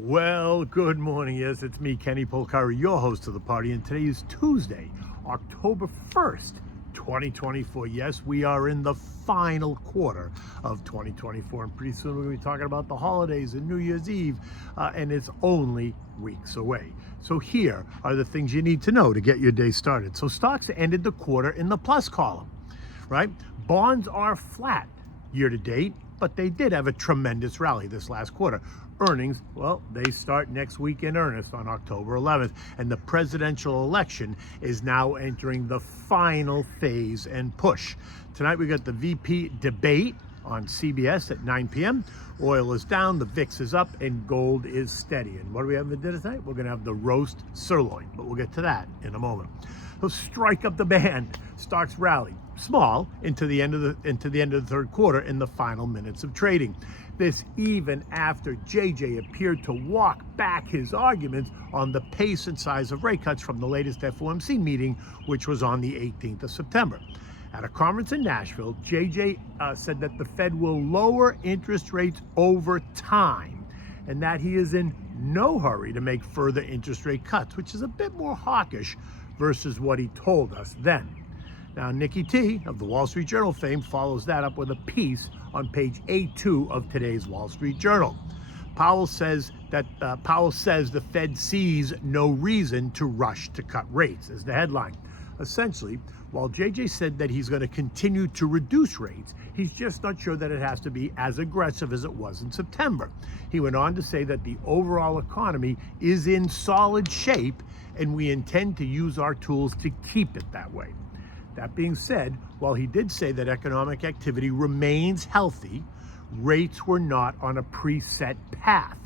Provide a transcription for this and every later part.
Well, good morning. Yes, it's me, ḥěዀ your host of the party, and today is Tuesday, October 1st, 2024. Yes, we are in the final quarter of 2024, and pretty soon we're going to be talking about the holidays and New Year's Eve, and it's only weeks away. So here are the things you need to know to get your day started. So stocks ended the quarter in the plus column, right? Bonds are flat year to date, but they did have a tremendous rally this last quarter. Earnings, well, they start next week in earnest on October 11th, and the presidential election is now entering the final phase and push. Tonight we got the VP debate on CBS at 9 p.m. Oil is down, the VIX is up, and gold is steady. And what do we have for dinner tonight? We're going to have the roast sirloin, but we'll get to that in a moment. So strike up the band. Stocks rally small into the end of the third quarter in the final minutes of trading. This even after JJ appeared to walk back his arguments on the pace and size of rate cuts from the latest FOMC meeting, which was on the 18th of September. At a conference in Nashville, JJ said that the Fed will lower interest rates over time and that he is in no hurry to make further interest rate cuts, which is a bit more hawkish versus what he told us then. Now, Nikki T of the Wall Street Journal fame follows that up with a piece on page A2 of today's Wall Street Journal. Powell says the Fed sees no reason to rush to cut rates, is the headline. Essentially, while JJ said that he's going to continue to reduce rates, he's just not sure that it has to be as aggressive as it was in September. He went on to say that the overall economy is in solid shape and we intend to use our tools to keep it that way. That being said, while he did say that economic activity remains healthy, rates were not on a preset path,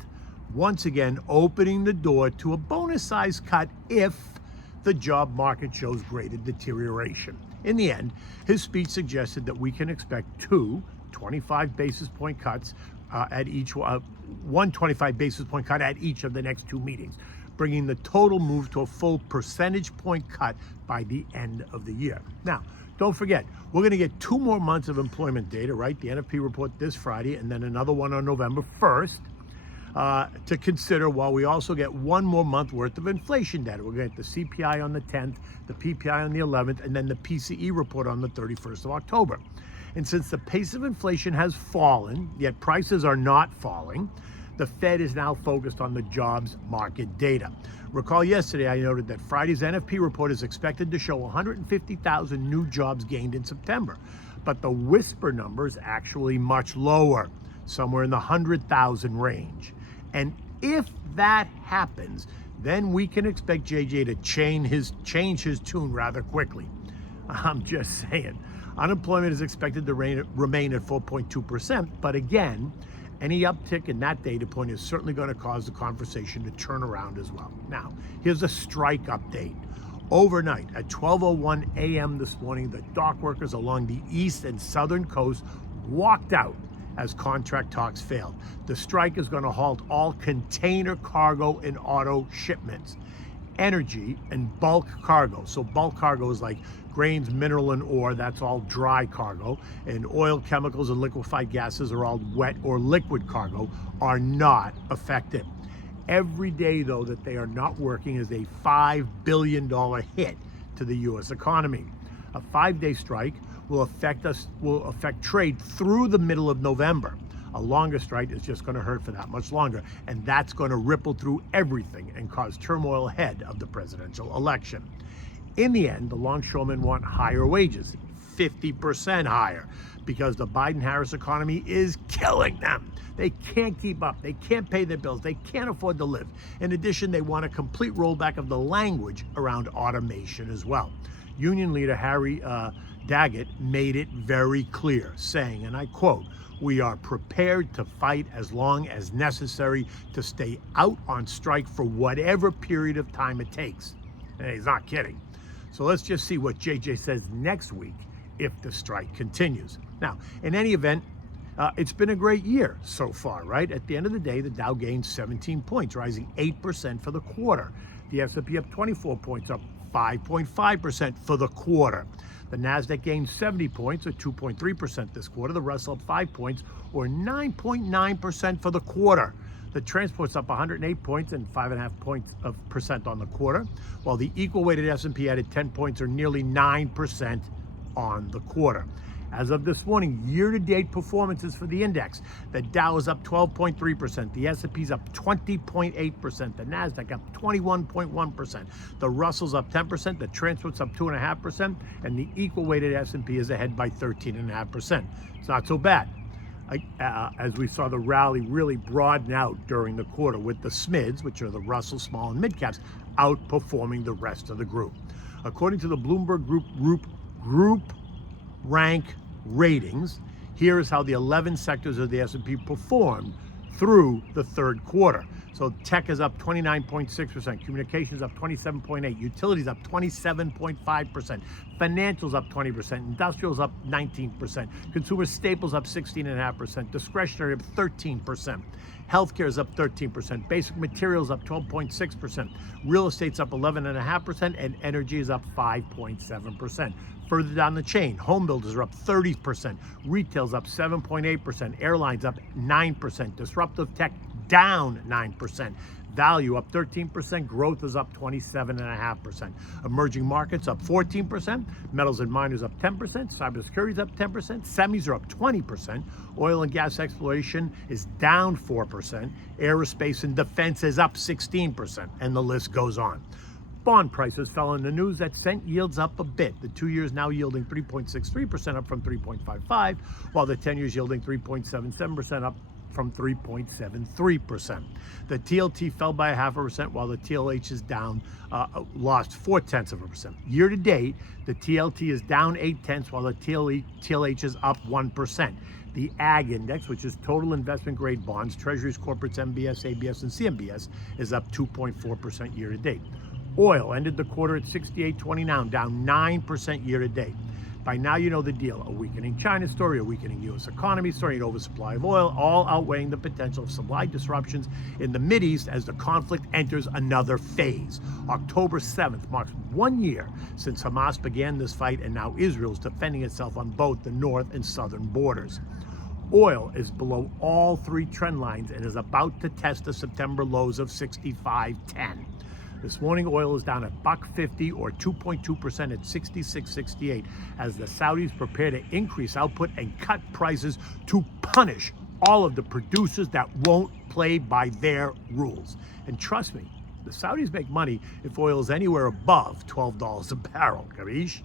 once again opening the door to a bonus-sized cut if the job market shows greater deterioration. In the end, his speech suggested that we can expect two 25 basis point cuts at each one 25 basis point cut at each of the next two meetings, bringing the total move to a full percentage point cut by the end of the year. Now, don't forget, we're going to get 2 more months of employment data, right? The NFP report this Friday and then another one on November 1st to consider, while we also get 1 more month worth of inflation data. We're going to get the CPI on the 10th, the PPI on the 11th, and then the PCE report on the 31st of October. And since the pace of inflation has fallen, yet prices are not falling, the Fed is now focused on the jobs market data. Recall yesterday I noted that Friday's NFP report is expected to show 150,000 new jobs gained in September, but the whisper number is actually much lower, somewhere in the 100,000 range. And if that happens, then we can expect JJ to change his tune rather quickly. I'm just saying. Unemployment is expected to remain at 4.2%, but again, any uptick in that data point is certainly going to cause the conversation to turn around as well. Now, here's a strike update. Overnight at 12:01 a.m. this morning, the dock workers along the east and southern coast walked out as contract talks failed. The strike is going to halt all container cargo and auto shipments, energy and bulk cargo. So bulk cargo is like grains, mineral, and ore. That's all dry cargo. And oil, chemicals, and liquefied gases are all wet or liquid cargo, are not affected. Every day, though, that they are not working is a $5 billion hit to the U.S. economy. A 5-day strike will affect trade through the middle of November. A longer strike is just going to hurt for that much longer, and that's going to ripple through everything and cause turmoil ahead of the presidential election. In the end, the longshoremen want higher wages, 50% higher, because the Biden-Harris economy is killing them. They can't keep up. They can't pay their bills. They can't afford to live. In addition, they want a complete rollback of the language around automation as well. Union leader Harry Daggett made it very clear, saying, and I quote, "We are prepared to fight as long as necessary to stay out on strike for whatever period of time it takes." And he's not kidding. So let's just see what JJ says next week if the strike continues. Now, in any event, it's been a great year so far, right? At the end of the day, the Dow gained 17 points, rising 8% for the quarter. The S&P up 24 points, up 5.5% for the quarter. The NASDAQ gained 70 points, or 2.3% this quarter. The Russell up 5 points, or 9.9% for the quarter. The transport's up 108 points and 5.5% on the quarter, while the equal-weighted S&P added 10 points or nearly 9% on the quarter. As of this morning, year-to-date performances for the index: the Dow is up 12.3%, the S&P's up 20.8%, the Nasdaq up 21.1%, the Russell's up 10%, the transport's up 2.5%, and the equal-weighted S&P is ahead by 13.5%. It's not so bad. As we saw the rally really broaden out during the quarter, with the SMIDs, which are the Russell small and mid caps, outperforming the rest of the group. According to the Bloomberg Group rank ratings, here is how the 11 sectors of the S&P performed through the third quarter. So tech is up 29.6%, communications up 27.8%, utilities up 27.5%, financials up 20%, industrials up 19%, consumer staples up 16.5%, discretionary up 13%, healthcare is up 13%, basic materials up 12.6%, real estate's up 11.5%, and energy is up 5.7%. Further down the chain, home builders are up 30%, retail's up 7.8%, airlines up 9%, disruptive tech down 9%, value up 13%, growth is up 27.5%. Emerging markets up 14%, metals and miners up 10%, cybersecurity is up 10%, semis are up 20%, oil and gas exploration is down 4%, aerospace and defense is up 16%, and the list goes on. Bond prices fell in the news that sent yields up a bit. The 2 years now yielding 3.63%, up from 3.55, while the 10 years yielding 3.77%, up from 3.73%. The TLT fell by 0.5%, while the TLH is down, lost 0.4%. Year to date, the TLT is down 0.8, while the TLH is up 1%. The AG index, which is total investment grade bonds, treasuries, corporates, MBS, ABS, and CMBS, is up 2.4% year to date. Oil ended the quarter at $68.29, down 9% year to date. By now you know the deal: a weakening China story, a weakening U.S. economy story, an oversupply of oil, all outweighing the potential of supply disruptions in the Mideast as the conflict enters another phase. October 7th marks 1 year since Hamas began this fight, and now Israel is defending itself on both the north and southern borders. Oil is below all three trend lines and is about to test the September lows of 65.10. This morning, oil is down at $1.50 or 2.2% at 66.68 as the Saudis prepare to increase output and cut prices to punish all of the producers that won't play by their rules. And trust me, the Saudis make money if oil is anywhere above $12 a barrel. Capiche?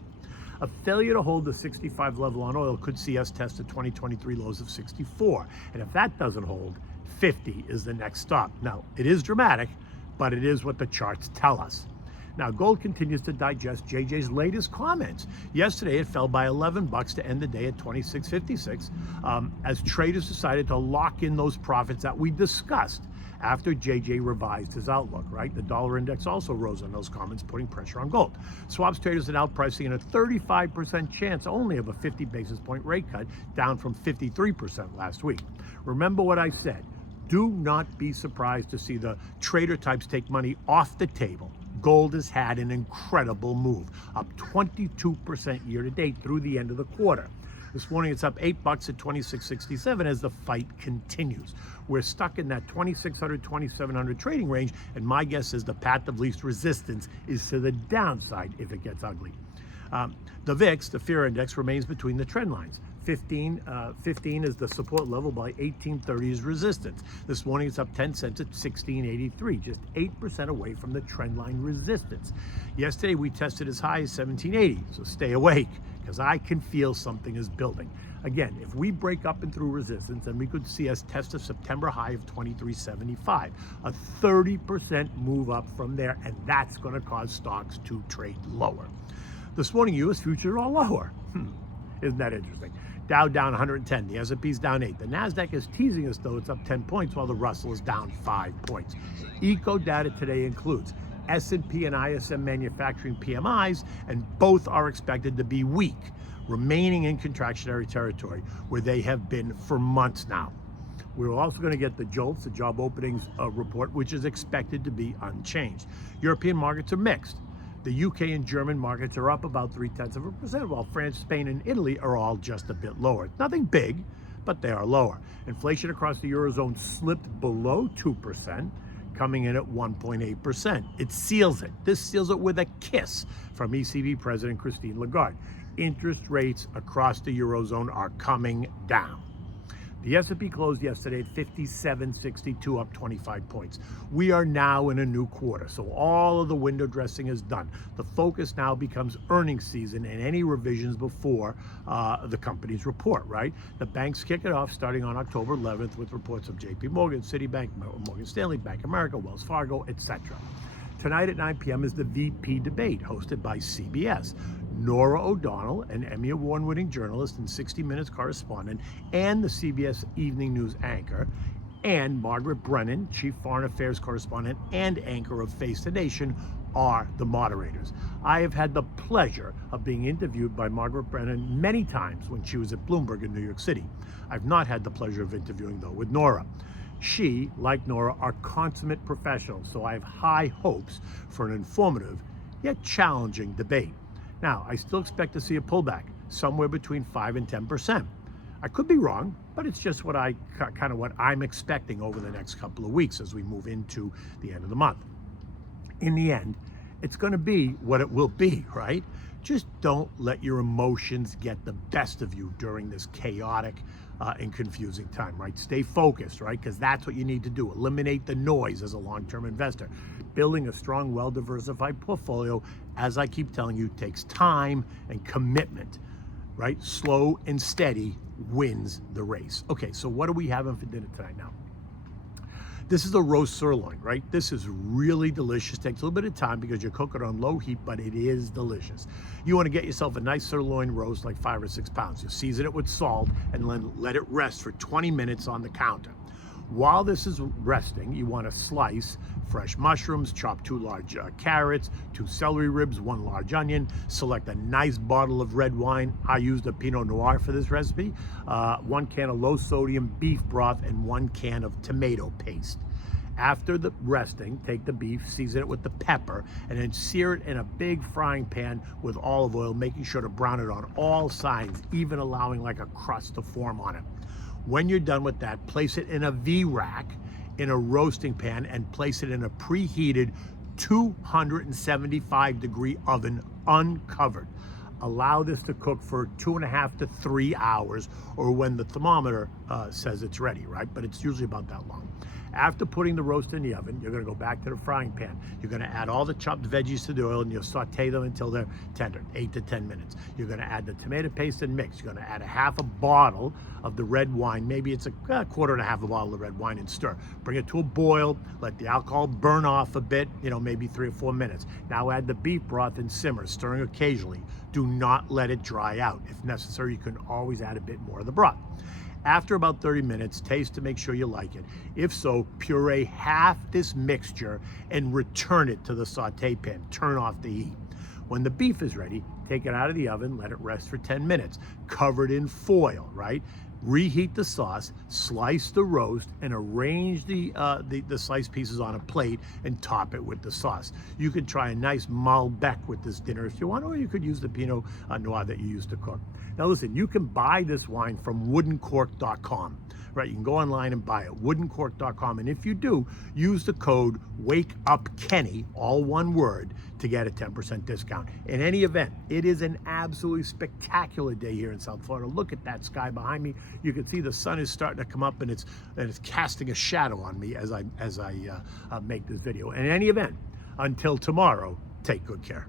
A failure to hold the 65 level on oil could see us test the 2023 lows of 64. And if that doesn't hold, 50 is the next stop. Now, it is dramatic, but it is what the charts tell us. Now, gold continues to digest JJ's latest comments. Yesterday, it fell by $11 to end the day at $26.56 as traders decided to lock in those profits that we discussed after JJ revised his outlook, right? The dollar index also rose on those comments, putting pressure on gold. Swaps traders are now pricing in a 35% chance only of a 50 basis point rate cut, down from 53% last week. Remember what I said. Do not be surprised to see the trader types take money off the table. Gold has had an incredible move, up 22% year to date through the end of the quarter. This morning it's up $8 at 26.67 as the fight continues. We're stuck in that 2,600, 2,700 trading range, and my guess is the path of least resistance is to the downside if it gets ugly. The VIX, the fear index, remains between the trend lines. 15 is the support level, by 1830 is resistance. This morning it's up 10 cents at 16.83, just 8% away from the trendline resistance. Yesterday we tested as high as 1780, so stay awake because I can feel something is building. Again, if we break up and through resistance, then we could see us test a September high of 23.75, a 30% move up from there, and that's going to cause stocks to trade lower. This morning, U.S. futures are all lower. Isn't that interesting? Dow down 110, the S&P's down 8. The Nasdaq is teasing us, though. It's up 10 points, while the Russell is down 5 points. Eco data today includes S&P and ISM manufacturing PMIs, and both are expected to be weak, remaining in contractionary territory, where they have been for months now. We're also going to get the JOLTS, the job openings report, which is expected to be unchanged. European markets are mixed. The UK and German markets are up about 0.3%, while France, Spain, and Italy are all just a bit lower. Nothing big, but they are lower. Inflation across the Eurozone slipped below 2%, coming in at 1.8%. It seals it. This seals it with a kiss from ECB President Christine Lagarde. Interest rates across the Eurozone are coming down. The S&P closed yesterday at 57.62, up 25 points. We are now in a new quarter, so all of the window dressing is done. The focus now becomes earnings season and any revisions before the company's report, right? The banks kick it off starting on October 11th with reports of JP Morgan, Citibank, Morgan Stanley, Bank of America, Wells Fargo, etc. Tonight at 9 p.m. is the VP debate hosted by CBS. Norah O'Donnell, an Emmy Award-winning journalist and 60 Minutes correspondent, and the CBS Evening News anchor, and Margaret Brennan, Chief Foreign Affairs correspondent and anchor of Face the Nation, are the moderators. I have had the pleasure of being interviewed by Margaret Brennan many times when she was at Bloomberg in New York City. I've not had the pleasure of interviewing, though, with Norah. She, like Norah, are consummate professionals, so I have high hopes for an informative yet challenging debate. Now, I still expect to see a pullback, somewhere between 5 and 10%. I could be wrong, but it's just what I'm expecting over the next couple of weeks as we move into the end of the month. In the end, it's going to be what it will be, right? Just don't let your emotions get the best of you during this chaotic and confusing time, right? Stay focused, right? Because that's what you need to do. Eliminate the noise as a long-term investor. Building a strong, well-diversified portfolio, as I keep telling you, takes time and commitment, right? Slow and steady wins the race. Okay, so what are we having for dinner tonight now? This is a roast sirloin, right? This is really delicious. Takes a little bit of time because you cook it on low heat, but it is delicious. You want to get yourself a nice sirloin roast, like 5 or 6 pounds. You season it with salt and then let it rest for 20 minutes on the counter. While this is resting, you want to slice fresh mushrooms, chop 2 large carrots, 2 celery ribs, 1 large onion, select a nice bottle of red wine. I used a Pinot Noir for this recipe, 1 can of low sodium beef broth, and 1 can of tomato paste. After the resting, take the beef, season it with the pepper, and then sear it in a big frying pan with olive oil, making sure to brown it on all sides, even allowing like a crust to form on it. When you're done with that, place it in a V-rack in a roasting pan and place it in a preheated 275 degree oven uncovered. Allow this to cook for 2.5 to 3 hours, or when the thermometer says it's ready, right? But it's usually about that long. After putting the roast in the oven, you're going to go back to the frying pan. You're going to add all the chopped veggies to the oil and you'll saute them until they're tender, 8 to 10 minutes. You're going to add the tomato paste and mix. You're going to add a half a bottle of the red wine. Maybe it's a 1/4 a bottle of red wine, and stir. Bring it to a boil. Let the alcohol burn off a bit, maybe 3 or 4 minutes. Now add the beef broth and simmer, stirring occasionally. Do not let it dry out. If necessary, you can always add a bit more of the broth. After about 30 minutes, taste to make sure you like it. If so, puree half this mixture and return it to the saute pan. Turn off the heat. When the beef is ready, take it out of the oven, let it rest for 10 minutes. Cover it in foil, right? Reheat the sauce, slice the roast, and arrange the sliced pieces on a plate and top it with the sauce. You could try a nice Malbec with this dinner if you want, or you could use the Pinot Noir that you used to cook. Now listen, you can buy this wine from woodencork.com. Right, you can go online and buy it, woodencork.com. And if you do, use the code WakeUpKenny, all one word, to get a 10% discount. In any event, it is an absolutely spectacular day here in South Florida. Look at that sky behind me. You can see the sun is starting to come up, and it's casting a shadow on me as I make this video. In any event, until tomorrow, take good care.